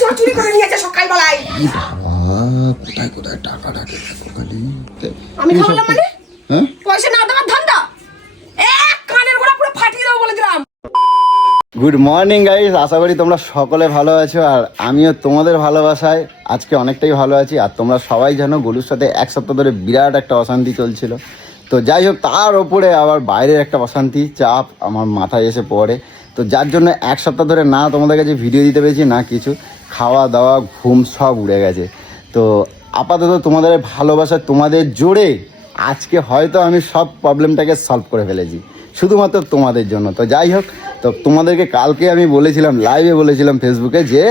চুরি করে নিয়েছে সকালবেলায়। কোথায় কোথায় টাকা রাখে খালি। আমি খাওয়ালাম মানে? হ্যাঁ, পয়সা না দেওয়ার ধান্দা। এক কানের গোড়া পুরো ফাটিয়ে দেবো বলে দিলাম। গুড মর্নিং গাইস, আশা করি তোমরা সকলে ভালো আছো আর আমিও তোমাদের ভালোবাসায় আজকে অনেকটাই ভালো আছি। আর তোমরা সবাই জানো গলুর সাথে এক সপ্তাহ ধরে বিরাট একটা অশান্তি চলছিল। তো যাই হোক, তার ওপরে আবার বাইরের একটা অশান্তি চাপ আমার মাথায় এসে পড়ে। তো যার জন্য এক সপ্তাহ ধরে না তোমাদের কাছে ভিডিও দিতে পেরেছি না কিছু, খাওয়া দাওয়া ঘুম সব উড়ে গেছে। তো আপাতত তোমাদের ভালোবাসা, তোমাদের জোরে আজকে হয়তো আমি সব প্রবলেমটাকে সলভ করে ফেলেছি শুধুমাত্র তোমাদের জন্য। তো যাই হোক, তো তোমাদেরকে কালকে আমি বলেছিলাম, লাইভে বলেছিলাম ফেসবুকে যে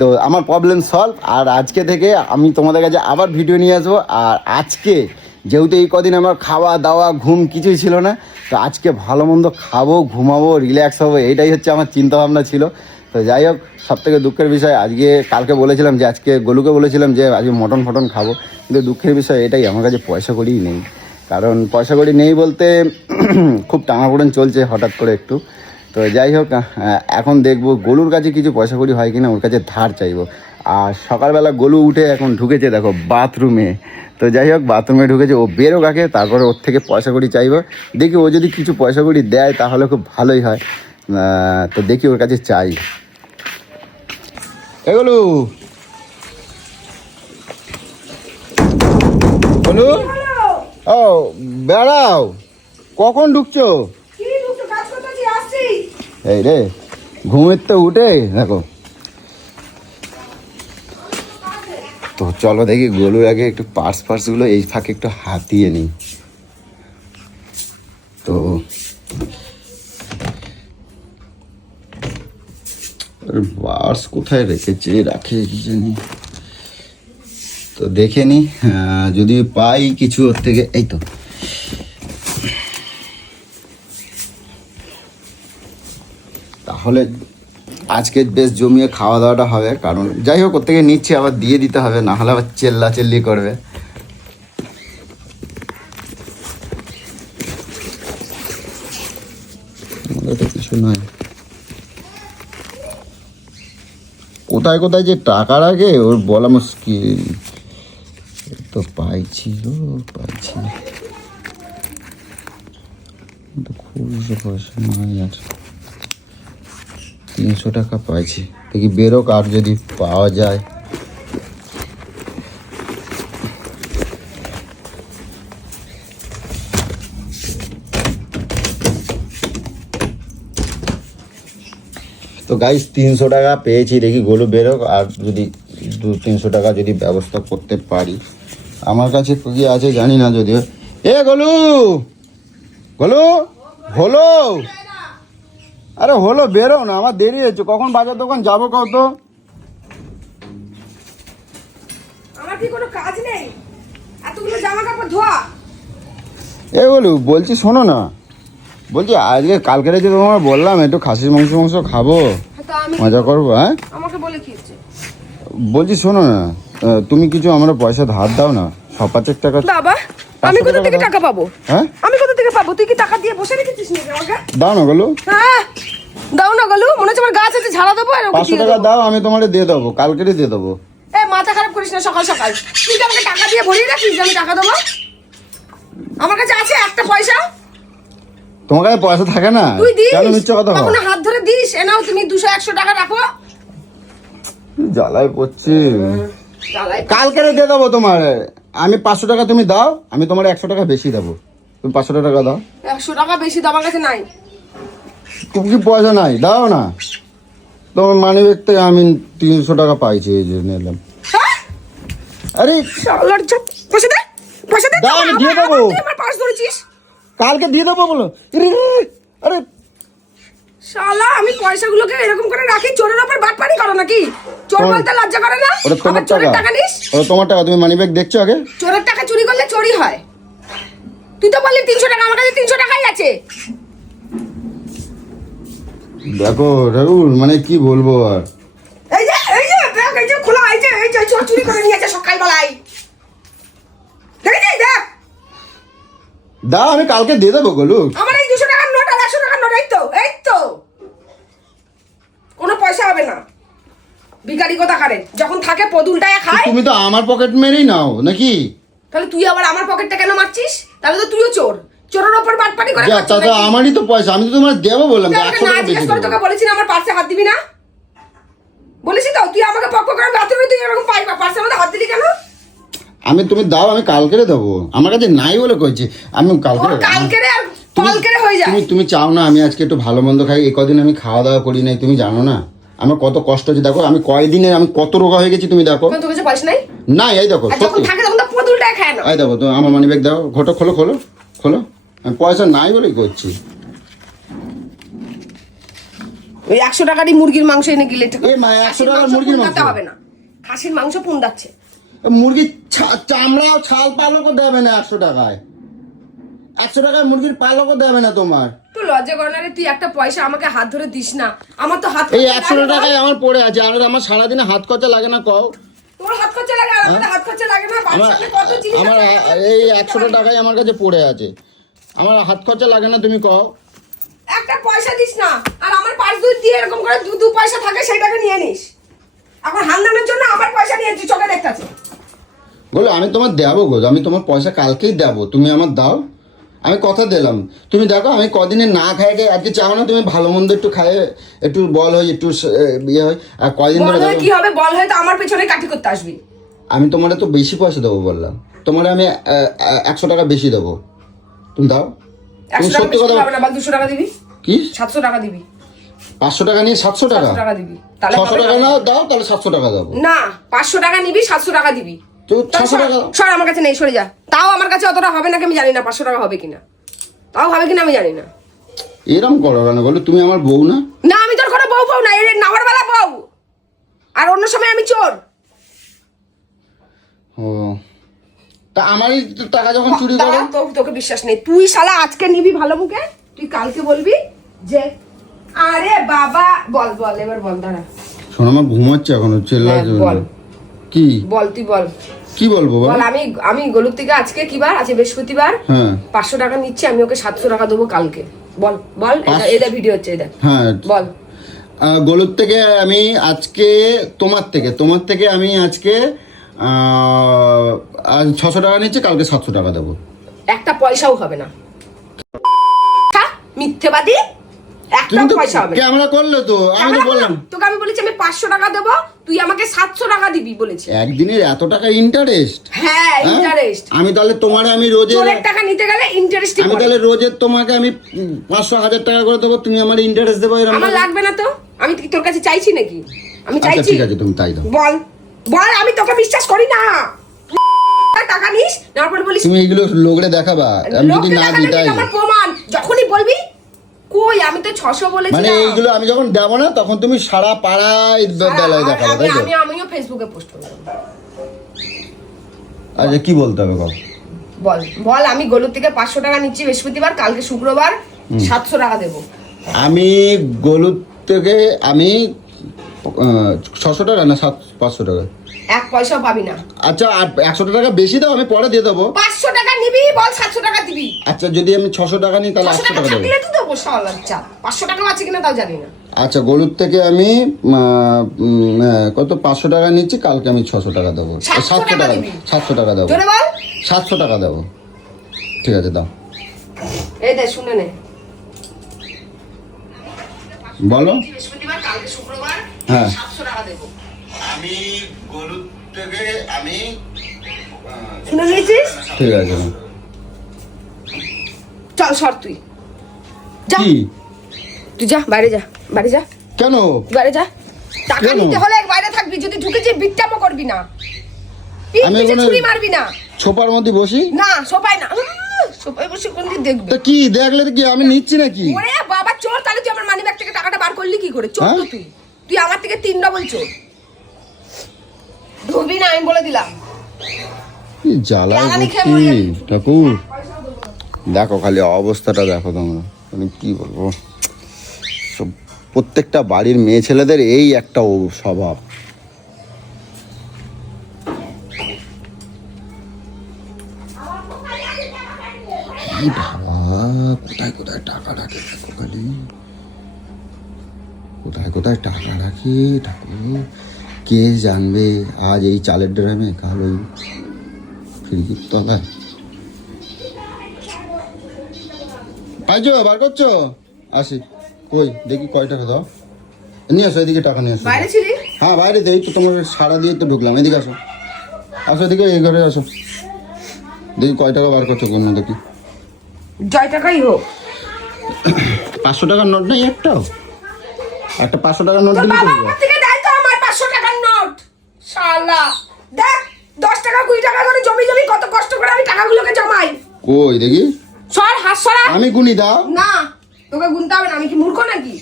তো আমার প্রবলেম সলভ। আর আজকে থেকে আমি তোমাদের কাছে আবার ভিডিও নিয়ে আসবো। আর আজকে যেহেতু এই কদিন আমার খাওয়া দাওয়া ঘুম কিছুই ছিল না, তো আজকে ভালো মন্দ খাবো, ঘুমাবো, রিল্যাক্স হবো, এইটাই হচ্ছে আমার চিন্তাভাবনা ছিল। তো যাই হোক, সবথেকে দুঃখের বিষয় কালকে বলেছিলাম যে আজকে গলুকে বলেছিলাম যে আজকে মটন ফটন খাবো, কিন্তু দুঃখের বিষয় এটাই, আমার কাছে পয়সা কড়িই নেই। কারণ পয়সা কড়ি নেই বলতে খুব টানাপোড়েন চলছে হঠাৎ করে একটু। তো যাই হোক, এখন দেখবো গলুর কাছে কিছু পয়সা কড়ি হয় কিনা, ওর কাছে ধার চাইবো। আর সকালবেলা গলু উঠে এখন ঢুকেছে দেখো বাথরুমে। তো যাই হোক, বাথরুমে ঢুকেছে, ও বেরোক আগে, তারপরে ওর থেকে পয়সা কড়ি চাইবো। দেখি ও যদি কিছু পয়সা কড়ি দেয় তাহলে খুব ভালোই হয়। তো দেখি ওর কাছে চাই। এগুলো বলু, ও বেড়াও, কখন ঢুকছো? এই রে, ঘুমের তো উঠে দেখো। তো চলো দেখি গলুর আগে একটু পার্সগুলো এই ফাঁকে একটু হাতিয়ে নিই। তো পার্স কোথায় রাখে কি জানি। তো দেখে নি, যদি পাই কিছু ওর থেকে। এই তো, তাহলে আজকে বেশ জমিয়ে খাওয়া দাওয়াটা হবে। কারণ যাই হোক, ওর থেকে নিচ্ছে আবার দিয়ে দিতে হবে, না হলে আবার চেল্লাচেল্লি করবে। তো কিছু নয়, কোথায় কোথায় যে টাকা রাখে ওর বলা মুশকিল। তো পাইছি খুব পয়সা নাই আর। 300 টাকা পাইছি, দেখি বেরোক আর যদি পাওয়া যায়। তো গাইস 300 টাকা পেয়েছি, দেখি গোলু বেরোক আর যদি 200-300 টাকা যদি ব্যবস্থা করতে পারি। আমার কাছে কি আছে জানি না যদিও। এ গোলু, গোলু হলো, আরে হলো, বেরো না, আমার দেরি হচ্ছে। কখন বাজার দোকান যাবো কত? আমার কি কোনো কাজ নেই? এতগুলো জামা কাপড় ধোয়া। এ গোলু, বলছি শোনো না, বলছি আজকে কালকে যে তোমার বললাম একটু খাসির মাংস খাবো, মজা করবো। হ্যাঁ, আমাকে বলে কি হচ্ছে? বলছি শোনো না, তুমি কিছু আমরা পয়সা ধার দাও না, 500 টাকা। বাবা, আমি কোথা থেকে টাকা পাবো? হ্যাঁ, আমি কোথা থেকে পাবো? তুই কি টাকা দিয়ে বসে রেখেছিস নাকি আমাকে? দাও না গোলু। হ্যাঁ, দাও না গলু, মনে হচ্ছে আমার গাছ আছে ঝাড়া দেবো। 500 টাকা দাও, আমি তোমার দিয়ে দেবো, কালকেরই দিয়ে দেবো। এ মাথা খারাপ করিস না সকাল সকাল। তুই কি আমাকে টাকা দিয়ে ভরিয়ে রাখিস যে আমি টাকা দেবো? আমার কাছে আছে একটা পয়সা। তোমার কাছে পয়সা থাকে না? তুই দিস, কেন মিথ্যে কথা বল? কখনো হাত ধরে দিস, এ নাও তুমি 200-100 টাকা রাখো। জ্বালায় পড়ছি, কালকেরে দিয়ে দেবো তোমার। আমি 500 টাকা তুমি দাও, আমি তোমার 100 টাকা বেশি দেবো। তুমি 500 টাকা দাও। 100 টাকা বেশি তো আমার কাছে নাই। তুমি কি পয়সা নাই? দাও না, তোমার মানি ব্যাগ থেকে আমি 300 টাকা পাইছি, এই যে নিলাম। হ্যাঁ, আরে শালার চপ, বসে দে, বসে দে। দাও, আমি দিয়ে দেবো। তুই আমার পার্স ধরেছিস। কালকে দিয়ে দেবো বলো। আরে শালা, আমি পয়সাগুলোকে এরকম করে রাখি, চোরের উপর বাটপারি করো নাকি? চোর বলতে লজ্জা করে না? ওটা তোমার চোরের টাকা। টাকা নিস? ওটা তোমার টাকা, তুমি মানি ব্যাগ দেখছো আগে? চোরের টাকা চুরি করলে চোরি হয়। তুই তো বললি 300 টাকা, আমার কাছে 300 টাকাই আছে। দেখো ঠাকুর, মানে কি বলবো আর। এই যে খোলা, এই যে চোর চুরি করে নিয়েছে সকালবেলায়। দেখ, দাও, আমি কালকে দিয়ে দেবো গোলু। আমার এই 200 টাকার নোট আর 100 টাকার নোট, এই তো কোনো পয়সা হবে না। ভিখারি কোথাকারে, যখন থাকে পদুলটায় খায়। তুমি তো আমার পকেট মেরেই নাও নাকি? তাহলে তুই আবার আমার পকেটটা কেন মারছিস? তাহলে তো তুইও চোর, চোরের ওপর বাটপাটি করে খাচ্ছিস দাদা নাকি? আমারই তো পয়সা, আমি তো তোমার দেবো বললাম যে তুই আমাকে 100 না টাকা জিজ্ঞেস বেশি করে দেবো। তোকে বলেছি না আমার পার্সে হাত দিবি না, বলেছি তো? তুই আমাকে পক্ষ করে বাথরুমে তুই এরকম পার্সের মধ্যে হাত দিলি কেন? আমি তুমি দাও, আমি কালকে দেবো, আমার কাছে নাই বলে কইছি, আমি কালকে তোর কালকেরে আর কালকেরে হয়ে যায়। তুমি চাও না আমি আজকে একটু ভালো মন্দ খাই? এই কদিন আমি খাওয়া দাওয়া করি নাই, তুমি জানো না আমার কত কষ্ট হচ্ছে। দেখো আমি কয়দিনে আমি কত রোগা হয়ে গেছি, তুমি দেখো। তোর কাছে পয়সা নাই? না এই দেখো আর যখন সত্যি, থাকে তখন তো পদুলটায় খায় না। এই দেখো তো আমার মানি ব্যাগ দাও, ঘটো খোলো খোলো খোলো, আমি পয়সা নাই বলেই করছি। ওই 100 টাকারই মুরগির মাংস এনে গিলে এ মা, 100 টাকার মুরগির মাংস? হবে না, খাসির মাংস পুন্দাচ্ছে। মুরগির চামড়া ও ছাল পালকও দেবে না 100 টাকায়। 100 টাকায় মুরগির পালকও দেবে না তোমার। তুই লজ্জা করে না রে? তুই একটা পয়সা আমাকে হাত ধরে দিস না, আমার তো হাত এই খরচা 100 লাগে। টাকায় আমার পড়ে আছে, আর আমার সারাদিনে হাত খরচা লাগে না কও? তোর হাত খরচা লাগে আর আমাদের হাত খরচা লাগে না? বাড়ির আমার সামনে কত জিনিস আমার আছে। এই 100 টাকায় আমার কাছে পড়ে আছে, আমার হাত খরচা লাগে না, তুমি কও? একটা পয়সা দিস না, আর আমার পাঁচ দুধ দিয়ে এরকম করে দু পয়সা থাকে সেটাকে নিয়ে নিস। এখন হান্দানোর জন্য আমার পয়সা নিয়ে তুই চোখে দেখতেছিস। বলো আমি তোমার দেবো গো, আমি তোমার পয়সা কালকেই দেবো, তুমি আমার দাও, আমি কথা দিলাম। তুমি দেখো আমি কদিনে না খাই খাই আজকে চাও না তুমি ভালো মন্দ একটু খাই, একটু বল হয়, একটু ইয়ে হয়, আর কয়দিন বল ধরে হয়ে দেখো কি হবে? বল হয়ে তো আমার পেছনে কাঠি করতে আসবি। আমি তোমার তো বেশি পয়সা দেবো বললাম, তোমার আমি 100 টাকা বেশি দেবো, তুমি দাও। 100 টাকা সত্যি বেশি কথা হবে না, বল 200 টাকা দিবি, কি 700 টাকা দিবি, 500 টাকা নিয়ে 700 টাকা? 700 টাকা দিবি, তাহলে 600 হবে টাকা না? না দাও, তাহলে 700 টাকা দেবো। না, 500 টাকা নিবি, 700 টাকা দিবি। তো 600 টাকা দাও। সর, আমার কাছে নেই, সরে যা। তাও আমার কাছে অতটা হবে নাকি আমি জানি না, 500 টাকা হবে কিনা, তাও হবে কিনা আমি জানি না। এরম করো কেন বলো, তুমি আমার বউ না? না, আমি তোর কোনো বউ না, এর নামার বেলা বউ, আর অন্য সময় আমি চোর। ও তা আমারই টাকা যখন চুরি করো। দাঁড়া, তোকে বিশ্বাস নেই। তুই শালা আজকে নিবি ভালো মুখে, তুই কালকে বলবি যে আরে বাবা। বল বল এবার বল, দাঁড়া। শোনো আমার ঘুমাচ্ছে এখনো, হ্যাঁ, বল কি বল, তুই বল কি বলবো বল? বল। আমি গলুর থেকে আজকে কি বার আছে? বৃহস্পতিবার। হ্যাঁ 500 টাকা নিচ্ছি, আমি ওকে 700 টাকা দেবো কালকে। বল বল, এটা ভিডিও হচ্ছে, এটা হ্যাঁ বল। গলুর থেকে আমি আজকে তোমার থেকে আমি আজকে 600 টাকা নিচ্ছি, কালকে 700 টাকা দেবো। একটা পয়সাও হবে না, মিথ্যেবাদী। একটা তুমি তো পয়সা হবে না। ক্যামেরা করলে তো, আমি তো বললাম তোকে আমি বলেছি আমি 500 টাকা দেবো, তুই আমাকে 700 টাকা দিবি বলেছি। একদিনের এত টাকা ইন্টারেস্ট? হ্যাঁ, ইন্টারেস্ট। আমি তাহলে তোমারে আমি রোজে চোরের টাকা নিতে গেলে ইন্টারেস্টই আমি তাহলে রোজের তোমাকে আমি 500-1000 টাকা করে দেবো, তুমি আমার ইন্টারেস্ট দেবো এরকম? আমার লাগবে না তো, আমি কি তোর কাছে চাইছি নাকি? আমি আচ্ছা চাইছি? ঠিক আছে তুমি তাই দাও। বল বল, আমি তোকে বিশ্বাস করি না। টাকা নিস, তারপর বলিস তুমি এগুলো লোকরে দেখাবা, আমি যদি লোককে না দেখালে দিই তাই? ঠিক আমার প্রমাণ। যখনই বলবি কই আমি তো 600 মানে বলেছিলাম। এইগুলো আমি যখন দেবো না তখন তুমি সারা পাড়ায় বেলায় দেখাবে, তাই তো? আমিও ফেসবুকে পোস্ট করব। আচ্ছা কি বলতে হবে বল? বল বল, আমি গলুর থেকে 500 টাকা নিচ্ছি বৃহস্পতিবার, কালকে শুক্রবার 700 টাকা দেবো। আমি গলুর থেকে আমি 600 টাকা না 500 টাকা? এক পয়সাও পাবি না। আচ্ছা আর 100 টাকা বেশি দাও, আমি পরে দিয়ে দেবো। 500 টাকা নিবি, বল 700 টাকা দিবি। আচ্ছা যদি আমি 600 টাকা নিই তাহলে 500 800 টাকা টাকা দেবো। থাকলে তো দেবো শালা, আচ্ছা 500 টাকাও আছে কিনা তাও জানি না। আচ্ছা গলুর থেকে আমি কত 500 টাকা নিচ্ছি, কালকে আমি 600 টাকা দেবো, 700 টাকা দিবি। 700 টাকা দেবো, জোরে বল। 700 টাকা দেবো, ঠিক আছে দাও। এই দে, শুনে নে। বলো। বৃহস্পতিবার, কালকে শুক্রবার, হ্যাঁ 700 টাকা দেবো। আমি গলুর থেকে আমি শুনে নিয়েছিস? ঠিক আছে। চল সর, তুই যা, কি তুই যা, বাইরে যা, বাইরে যা, কেন? বাইরে যা। টাকা কেন? নিতে হলে বাইরে থাকবি, যদি ঢুকে যে বিট্টামো করবি না, পিঠ আমি পিছে ওখানে- ছুরি মারবি না। ছোপার মধ্যে বসি? না, সোপাই না, সোপাই বসে কোন দিন দেখবি? তা কি দেখলে তো কি আমি নিচ্ছি নাকি? ওরে বাবা চোর, তাহলে তুই আমার মানি ব্যাগ থেকে টাকাটা বার করলি কি করে? চোর তো হ্যাঁ? তুই আমার থেকে 3 ডবল চোর। ঢুকবি না, আমি বলে দিলাম। কি জ্বালায় জ্বালানি খেয়ে করছি মরে যাবি। ঠাকুর। দেখো খালি অবস্থাটা দেখো তোমরা, আমি কি বলবো, সব প্রত্যেকটা বাড়ির মেয়ে ছেলেদের এই একটা স্বভাব। কি বাবা, কোথায় কোথায় টাকা রাখে দেখো খালি, কোথায় কোথায় টাকা রাখে ঠাকুর, কে জানবে আজ এই চালের ড্রামে কাল ওই খিড়কির তলায়। পাইছো বার করছো? আসি কই দেখি কয় টাকা দাও, নিয়ে আসো এদিকে টাকা নিয়ে আসো। বাইরে ছিলি? হ্যাঁ বাইরে এই তো তোমার সারা দিয়ে তো ঢুকলাম, এদিকে আসো আসো এদিকে এই ঘরে আসো, দেখি কয় টাকা বার করছো কোন দেখি। জয় টাকাই হোক। 500 টাকার নোট নাই একটাও? একটা 500 টাকার নোট তোর দিলি বাবা তো? আমার থেকে দেয় তো আমার 500 টাকার নোট। শালা দেখ 10 টাকা 20 টাকা করে জমি জমি কত কষ্ট করে আমি টাকাগুলোকে জমাই। কই দেখি, সর হাত সরা। আমি গুনি দাও। না তোকে গুনতে হবে না, আমি কি মূর্খ নাকি?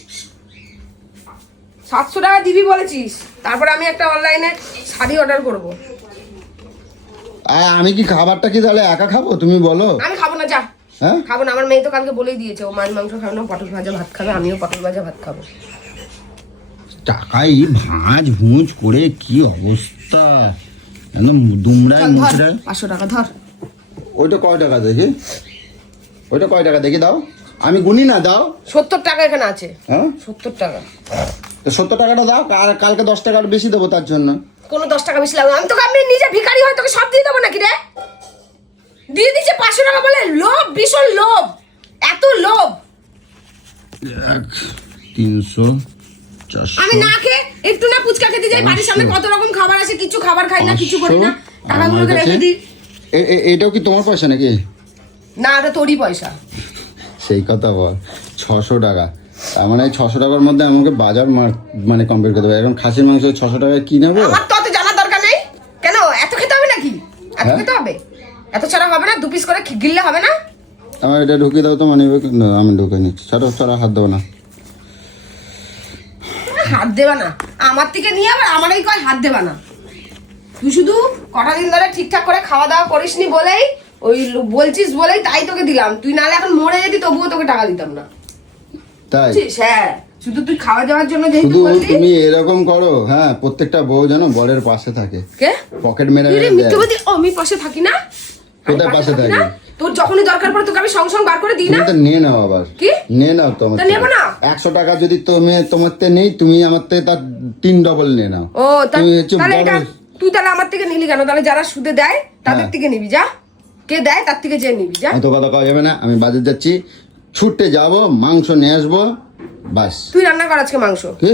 700 টাকা দিবি বলেছিস, তারপর আমি একটা অনলাইনে শাড়ি অর্ডার করব। আমি কি খাবারটা কি তাহলে একা খাবো তুমি বলো? আমি খাবো না, যা। হ্যাঁ খাবো না, আমার মেয়ে তো কালকে বলেই দিয়েছে ও মাছ মাংস খাবে না, পটল ভাজা ভাত খাবে, আমিও পটল ভাজা ভাত খাবো। টাকাই ভাঁজ ভুঁজ করে কি অবস্থা, একদম দুমড়ায় ধর, মুচড়ায়। 500 টাকা ধর। ওইটা কয় টাকা দেখি, ওইটা কয় টাকা দেখি দাও, আমি গুনি না দাও। 70 টাকা এখানে আছে। হ্যাঁ 70 টাকা। তো 70 টাকাটা দাও, আর কালকে 10 টাকা আরো বেশি দেবো তার জন্য। কোনো 10 টাকা বেশি লাগবে? আমি তোকে আমি নিজে ভিখারি হয় তোকে সব দিয়ে দেবো নাকি রে? দিয়ে দিচ্ছে 500 টাকা বলে, লোভ, ভীষণ লোভ, এত লোভ। 300 400 আমি না খেয়ে একটু না ফুচকা খেতে যাই, বাড়ির সামনে কত রকম খাবার আছে, কিছু খাবার খাই না, কিছু করি না, টাকাগুলোকে রেখে দিই। এটাও কি তোমার পয়সা নাকি? না ওটা তোরই পয়সা। সেই কথা বল, 600 টাকা, তার মানে 600 টাকার মধ্যে আমাকে বাজার মানে কমপ্লিট করতে হবে। এখন খাসির মাংস 600 টাকায় কি নেবো? আমার তো অত জানার দরকার নেই। কেন এত খেতে হবে নাকি? এত খেতে হবে? এত ছাড়া হবে না? 2 পিস করে গিললে হবে না? আমার এটা ঢুকিয়ে দাও তো, মানে না আমি ঢুকে নিচ্ছি, ছাড়ো ছাড়া হাত দেবো না। হাত দেবা না আমার থেকে নিয়ে, আবার আমারই কয় হাত দেবা না। তুই শুধু কটা দিন ধরে ঠিকঠাক করে খাওয়া দাওয়া করিসনি বলেই, ওই বলছিস বলেই তাই তোকে দিলাম। তুই নালে এখন মরে যেতি তবুও তোকে টাকা দিতাম না। তাই বুঝছিস? হ্যাঁ, শুধু তুই খাওয়া দাওয়ার জন্য যেহেতু শুধু বললি। তুমি এরকম করো, হ্যাঁ প্রত্যেকটা বউ যেন বরের পাশে থাকে, কে? পকেট মেরে তুই রে মেরে দেয়। মিথ্যাবাদী। ও আমি পাশে থাকি না? আমি কোথায় পাশে থাকি? না? তোর যখনই দরকার পড়ে তোকে আমি সঙ্গ সঙ্গ বার করে দিই না? তুমি তো নিয়ে নাও আবার। কি? নিয়ে নাও তোমার তা নেবো না? 100 টাকা যদি তোমার তে নেই, তুমি আমার থেকে তার 3 ডবল নিয়ে নাও। ও তুমি হচ্ছে তাহলে এটা বড়- তুই তাহলে আমার থেকে নিলি কেন? তাহলে যারা সুদে দেয় তাদের হ্যাঁ। থেকে নিবি, যা। কে দেয় তার থেকে যে নিবি, যা। অত কথা কওয়া যাবে না, আমি বাজার যাচ্ছি, ছুটে যাবো, মাংস নিয়ে আসবো, বাস। তুই রান্না কর আজকে মাংস, কি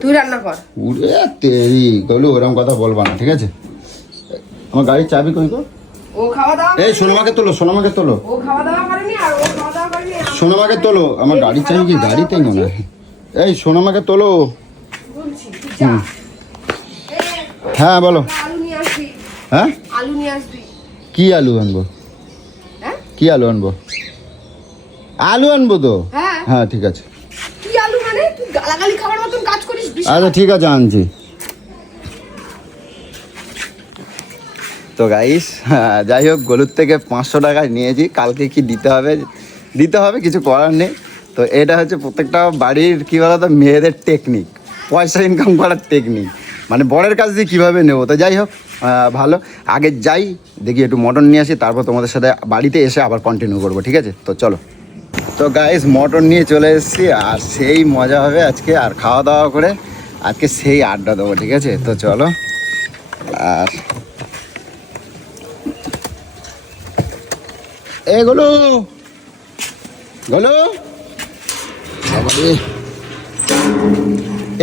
তুই রান্না কর। উড়ে তেরি গলু, ওরকম কথা বলবা না, ঠিক আছে? আমার গাড়ির চাবি কই গো? ও খাওয়া দাওয়া এই সোনামাকে তোলো, সোনামাকে তোলো, ও খাওয়া দাওয়া করেনি, আর ও খাওয়া দাওয়া করেনি। সোনামাকে তোলো। আমার গাড়ির চাবি কি গাড়িতেই মনে হয়। এই সোনামাকে তোলো। বলছি, তুই যা। হ্যাঁ বলো। আলু নিয়ে আসবি, হ্যাঁ আলু নিয়ে আসবি। কি আলু আনবো? হ্যাঁ কি আলু আনবো? আলু আনবো তো। হ্যাঁ। হ্যাঁ ঠিক আছে। কি আলু মানে? তুই গালাগালি খাবার মতন কাজ করিস, বিশাল। আচ্ছা ঠিক আছে আনছি। তো গাইস যাই হোক, গলুর থেকে 500 টাকা নিয়েছি, কালকে কি দিতে হবে কিছু করার নেই। তো এটা হচ্ছে প্রত্যেকটা বাড়ির কী বলতো মেয়েদের টেকনিক, পয়সা ইনকাম করার টেকনিক, মানে বরের কাছ দিয়ে কীভাবে নেবো। তো যাই হোক ভালো, আগে যাই দেখি একটু মটন নিয়ে আসি, তারপর তোমাদের সাথে বাড়িতে এসে আবার কন্টিনিউ করবো, ঠিক আছে? তো চলো। তো গাইস মটন নিয়ে চলে এসেছি, আর সেই মজা হবে আজকে, আর খাওয়া দাওয়া করে আজকে সেই আড্ডা দেবো, ঠিক আছে? তো চলো। আর এগুলো গলু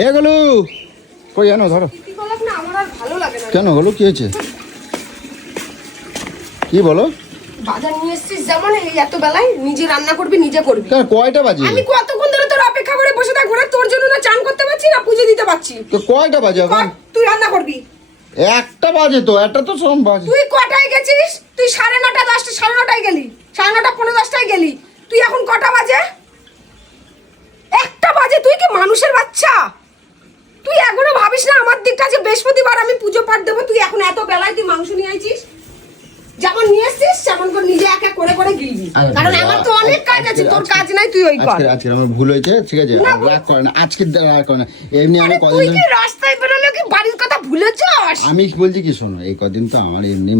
এগুলো কই জানো, ধরো। কি করলাম না, আমার আর ভালো লাগে না। কেন গলু, কি হয়েছে? কি বলো? বাজার নিয়ে এসেছিস যেমন, এই এত বেলায় নিজে রান্না করবি, নিজে করবি। কেন কয়টা বাজে? আমি কতক্ষণ ধরে তোর অপেক্ষা করে বসে থাকবো না? তোর জন্য না চান করতে পারছি না পুজো দিতে পারছি। তো কয়টা বাজে এখন? কর, তুই রান্না করবি। 1টা বাজে তো, একটা তো সব বাজে। তুই কটায় গেছিস? তুই 9:30 10টা, 9:30 গেলি, 9:30 পৌনে 10টায় গেলি। তুই এখন কটা বাজে? 1টা বাজে। তুই কি মানুষের বাচ্চা? তুই এখনো ভাবিস না আমার দিকটা, যে বৃহস্পতিবার আমি পুজো পাঠ দেবো? তুই এখন এত বেলায় তুই মাংস নিয়ে আইছিস, যেমন নিয়ে এসছিস তেমন করে নিজে এক এক করে করে গিলবি। কারণ আমার তো অনেক কাজ আছে, তোর কাজ নাই, তুই ওই কর। আজকে আমার ভুল হয়েছে, ঠিক আছে? না, রাগ করে না, আজকে রাগ করে না, এমনি আমি আরে কদিন তুই ধরে- কি রাস্তায় বেরোলে কি বাড়ির কথা ভুলে যাস? আমি বলছি কি, শোনো, এই কদিন তো আমার এমনি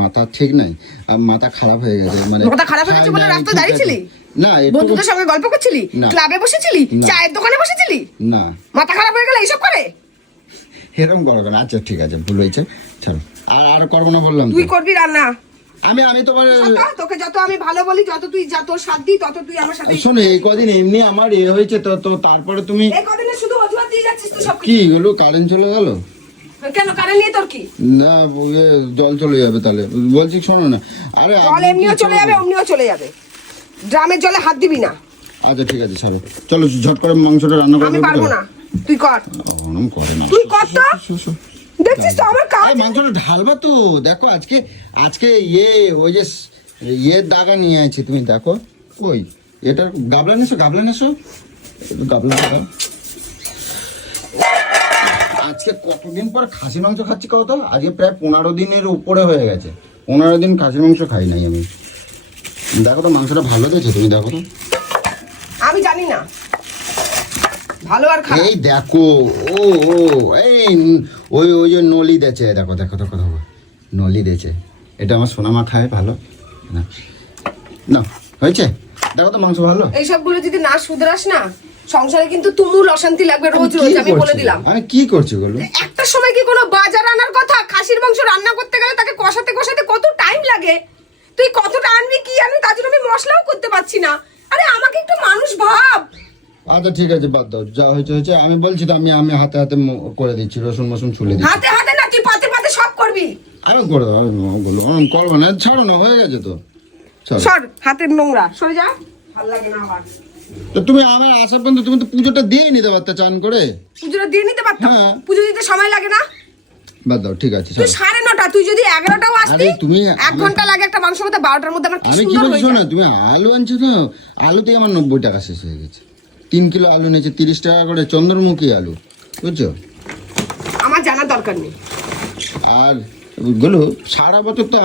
মাথা ঠিক নাই, আর মাথা খারাপ হয়ে গেছে, মানে মাথা খারাপ হয়ে গেছে বলে খাই নাই, রাস্তায় ঠিক দাঁড়িয়েছিলি? আছে। না একটু বন্ধুদের সঙ্গে গল্প করছিলি, না। ক্লাবে বসেছিলি, না। চায়ের দোকানে বসেছিলি, না মাথা খারাপ হয়ে গেলে এইসব করে? এরকম করো কেন? আচ্ছা ঠিক আছে, ভুল হয়েছে, চলো। আর করবো না বললাম তো। তুই করবি রান্না। আমি তোমার তোকে যত আমি ভালো বলি, যত তুই তোর সাথ দিই, তত তুই আমার সাথে। শোনো, এই কদিন এমনি আমার হয়েছে তো তারপরে তুমি এই কদিনে শুধু অজুহাত দিয়ে যাচ্ছিস তুই সব। কি হলো? কারেন্ট চলে গেল কেন? কারেন্ট নিয়ে তোর কি? না, জল চলে যাবে তাহলে বলছি। শোনো না, আরে জল এমনিও চলে যাবে, অমনিও চলে যাবে। ড্রামের জলে হাত দিবি না। আচ্ছা ঠিক আছে, ছাড়ো, চলো ঝট করে মাংসটা রান্না করে। আমি পারবো না, তুই কর। করে না, তুই কর তো। দেখছিস তো আমার কাজ। মাংসটা ঢালবা তো। দেখো আজকে ওই যে দাগা নিয়ে আছি, তুমি দেখো। ওই এটা গাবলা নেছো গাবলা দাও। আজকে কতদিন পর খাসি মাংস খাচ্ছি কত? আজকে প্রায় 15 দিনের উপরে হয়ে গেছে। 15 দিন খাসি মাংস খাই নাই আমি। দেখো তো মাংসটা ভালো দিয়েছে, তুমি দেখো তো। আমি জানি না ভালো আর খারাপ। এই দেখো, ওই যে নলি দেছে, দেখো নলি দেছে। এটা আমার সোনামা খায় ভালো না হয়েছে। দেখো তো মাংস ভালো। এইসবগুলো যদি না শুধরাস না, সংসারে কিন্তু তুমুল অশান্তি লাগবে রোজ রোজ, আমি বলে দিলাম। আমি কি করছি বলো? একটা সময় কি কোনো বাজার আনার কথা? খাসির মাংস রান্না করতে গেলে তাকে কষাতে কত টাইম লাগে। তুই কতটা আনবি কি আনবি, তার জন্য আমি মশলাও করতে পারছি না। আরে আমাকে একটু মানুষ ভাব। আচ্ছা ঠিক আছে, বাদ দাও, যা হয়েছে। আমি বলছি তো, আমি হাতে করে দিচ্ছি, রসুন ছুলে দিচ্ছি। হাতে না, তুই পাতে সব করবি। আমি করে দেবো, আমি করবো না, ছাড়ো না, হয়ে গেছে তো। সর, হাতের নোংরা সরে যা, ভালো লাগে না আমার। তো তুমি আমার আসার পর্যন্ত তুমি তো পুজোটা দিয়ে নিতে পারতে, চান করে। পুজোটা দিয়ে নিতে পারতাম। পুজো দিতে সময় লাগে না? বাদ দাও, ঠিক আছে। তুই 9:30, তুই যদি 11টাও আসতি, তুমি 1 ঘন্টা লাগে একটা মাংস করতে। 12টার মধ্যে আমার কি আমি কি সুন্দর বলছি হয়ে শোনো, যায়। তুমি আলু আনছো তো, আলুতে আমার 90 টাকা শেষ হয়ে গেছে। 3 কিলো আলু নিয়েছে 30 টাকা করে, চন্দ্রমুখী আলু, বুঝছো? আমার জানার দরকার নেই। আর গুলো সারা বছর তো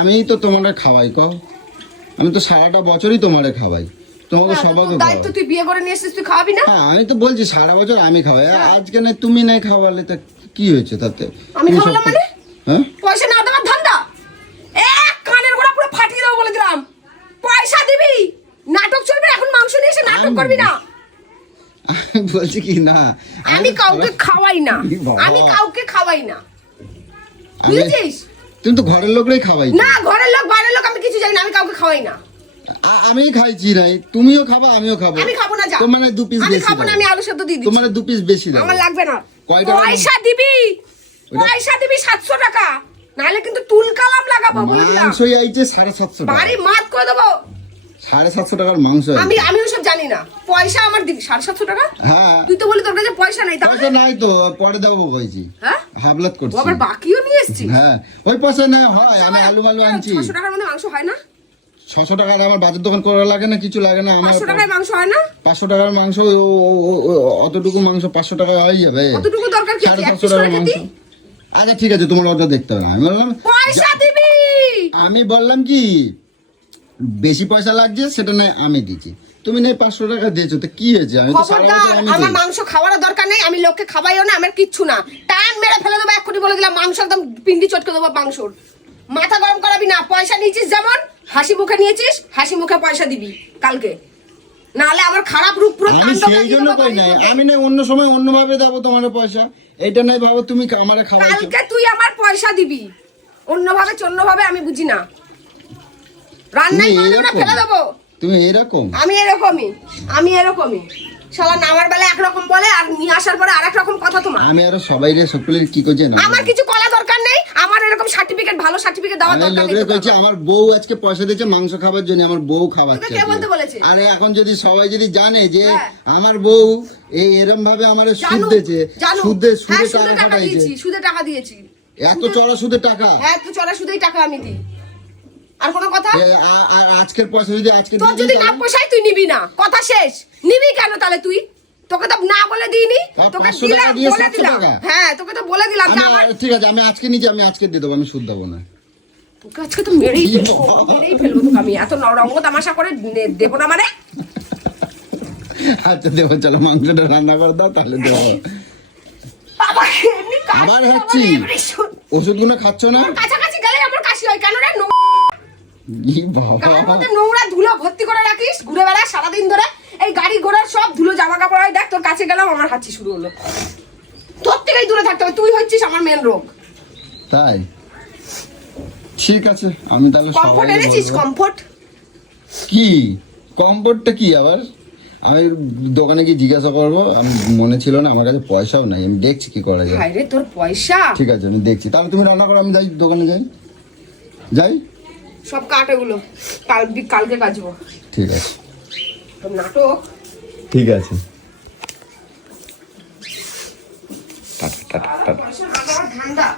আমিই তো তোমারে খাওয়াই, কও। আমি তো সারাটা বছরই তোমারে খাওয়াই, তোমাকে সবাইকে দায়িত্ব তুই বিয়ে করে নিয়ে এসেছিস, তুই খাওয়াবি না? হ্যাঁ, আমি তো বলছি সারা বছর আমি খাওয়াই। আজকে না তুমি নাই খাওয়ালে তা কি হয়েছে তাতে? আমি খাওয়ালাম মানে? হ্যাঁ, পয়সা না দেওয়ার ধান্দা? এক কানের গোড়া পুরো ফাটিয়ে দেবো বলে দিলাম। পয়সা দিবি, নাটক চলবে। এখন মাংস নিয়ে এসে নাটক করবি না। আমি বলছি কি না, আমি কাউকে খাওয়াই না, আমি কাউকে খাওয়াই না, বুঝেছিস? তুমি তো ঘরের লোকরাই খাওয়াই না, ঘরের লোক বাইরের লোক আমি কিছু জানি না, আমি কাউকে খাওয়াই না। আমি খাইছি নাই, তুমিও খাবা আমিও খাবো। আমি খাবো না, যা। তোমার 2 পিস আমি বেশি খাবো না, দাও। আমি আলু সেদ্ধ দিয়ে দিচ্ছি। তোমার 2 পিস বেশি দাও। আমার লাগবে না। কয় টাকা? পয়সা দিবি 700 টাকা, নাহলে কিন্তু তুল কালাম লাগাবো বলে দিলাম। মাংসই আইছে 750 টাকা। বাড়ি মাত করে দেবো। 750 টাকার মাংস আইছে। আমি ওসব জানি না। পয়সা আমার দিবি 750 টাকা। হ্যাঁ, তুই তো বলি তোর কাছে পয়সা নাই, পয়সা তাহলে নাই তো পরে দেবো কইছি। হ্যাঁ, হাবলাত করছি। আবার বাকিও নিয়ে এসেছিস। হ্যাঁ, ওই পয়সা না হয়, আমি আলু আনছি। 600 টাকার মধ্যে মাংস হয় না? 600 টাকার আমার বাজার দোকান করা লাগে না, কিছু লাগে না আমার। 500 টাকায় মাংস হয় না? 500 টাকার মাংস, অতটুকু মাংস 500 টাকা হয়ে যাবে। কতটুকু দরকার কি? 750 টাকার মাংস। আচ্ছা ঠিক আছে, তোমার অর্ডার দেখতে হবে না। আমি বললাম পয়সা দিবি। আমি বললাম কি বেশি পয়সা লাগছে, সেটা নয় আমি দিচ্ছি, তুমি নয় 500 টাকা দিয়েছো, তো কি হয়েছে? আমি তো সারা বছর আমি আমার দিই। মাংস খাওয়ার দরকার নেই, আমি লোককে খাওয়াইও না, আমার কিচ্ছু না। টান মেরে ফেলে দেবো এক্ষুনি বলে দিলাম। মাংস একদম পিন্ডি চটকে দেবো মাংসর। মাথা গরম করাবি না। পয়সা নিয়েছিস যেমন, হাসি মুখে নিয়েছিস, হাসি মুখে পয়সা দিবি কালকে, নাহলে আমার খারাপ রূপ পুরো আমি তাণ্ডব সেই লাগিয়ে জন্য দেবো কই না, বাড়ির আমি মধ্যে। না অন্য সময় অন্যভাবে দেবো তোমার পয়সা, এটা নাই ভাবো তুমি আমারে খাওয়াইছো। কালকে তুই আমার পয়সা দিবি, অন্যভাবে চন্যভাবে আমি বুঝি না। রান্নাই করে দেবো না, ফেলে দেবো। তুমি এরকম? আমি এরকমই। শালা নামার বেলা একরকম বলে, আর নিয়ে আসার পরে আরেক রকম কথা তোমার। আমি আরো সবাই রে সকলের কি করছে না, আমার কিছু কলা দরকার নেই। আমার এরকম সার্টিফিকেট, ভালো সার্টিফিকেট দেওয়ার আমি দরকার নেই। লোকরে কইছি আমার বউ আজকে পয়সা দিয়েছে মাংস খাবার জন্য, আমার বউ খাওয়াচ্ছে। তোকে কে বলতে বলেছে? আরে এখন যদি সবাই যদি জানে যে হ্যাঁ। আমার বউ এরম ভাবে আমারে সুদ দিয়েছে, সুদে টাকা খাটাইছে, সুদে টাকা দিয়েছি। এত চড়া সুদে টাকা। হ্যাঁ, তুই চড়া সুদেই টাকা আমি দিই। আর কোনো কথা? আর আজকের পয়সা যদি আজকে তোর যদি না পোষায় তুই নিবি না, কথা শেষ। নিবি কেন তাহলে তুই? তোকে তো না বলে দিইনি, তোকে 500 টাকা দিলাম, দিয়ে বলে 700 দিলাম। টাকা? হ্যাঁ, তোকে তো বলে দিলাম যে আমার। ঠিক আছে, আমি আজকে নিচে, আমি আজকে দিয়ে দেবো, আমি সুদ দেবো না। তোকে আজকে তো মেরেই ফেলবো, তোকে আমি। এত রঙ্গ তামাশা করে দেবো না মানে? আচ্ছা দেবো, চলো মাংসটা রান্না করে দাও, তাহলে দেবো। বাবা, এমনি কাশি আবার হচ্ছি, ওষুধগুলো খাচ্ছ না? কাছাকাছি গেলে আমার কাশি হয় কেন রে? ই বাবা, গায়ের মধ্যে নোংরা ধুলো ভর্তি করে রাখিস, ঘুরে বেড়াস সারাদিন ধরে। এই গাড়ি ঘোড়ার সব ধুলো জামা কাপড় হয়। দেখ তোর কাছে গেলাম, আমার হাঁচি শুরু হলো। তোর থেকে থেকেই দূরে থাকতে হবে, তুই হচ্ছিস আমার মেন রোগ। তাই ঠিক আছে, আমি তাহলে কমফোর্ট সবাইকে এনেছিস? বলবো। কমফোর্ট কি কমফোর্টটা কি আবার? আমি দোকানে গিয়ে জিজ্ঞাসা করবো, আমি মনে ছিল না, আমার কাছে পয়সাও নাই, আমি দেখছি কি করা যায়। ভাই রে তোর পয়সা। ঠিক আছে আমি দেখছি, তাহলে তুমি রান্না করো, আমি যাই দোকানে যাই। সব কাট এগুলো, কালকে কাচবো। ঠিক আছে, তোর নাটক। ঠিক আছে, টাটা টাটা টাটা। পয়সা না দেওয়ার ধান্দা।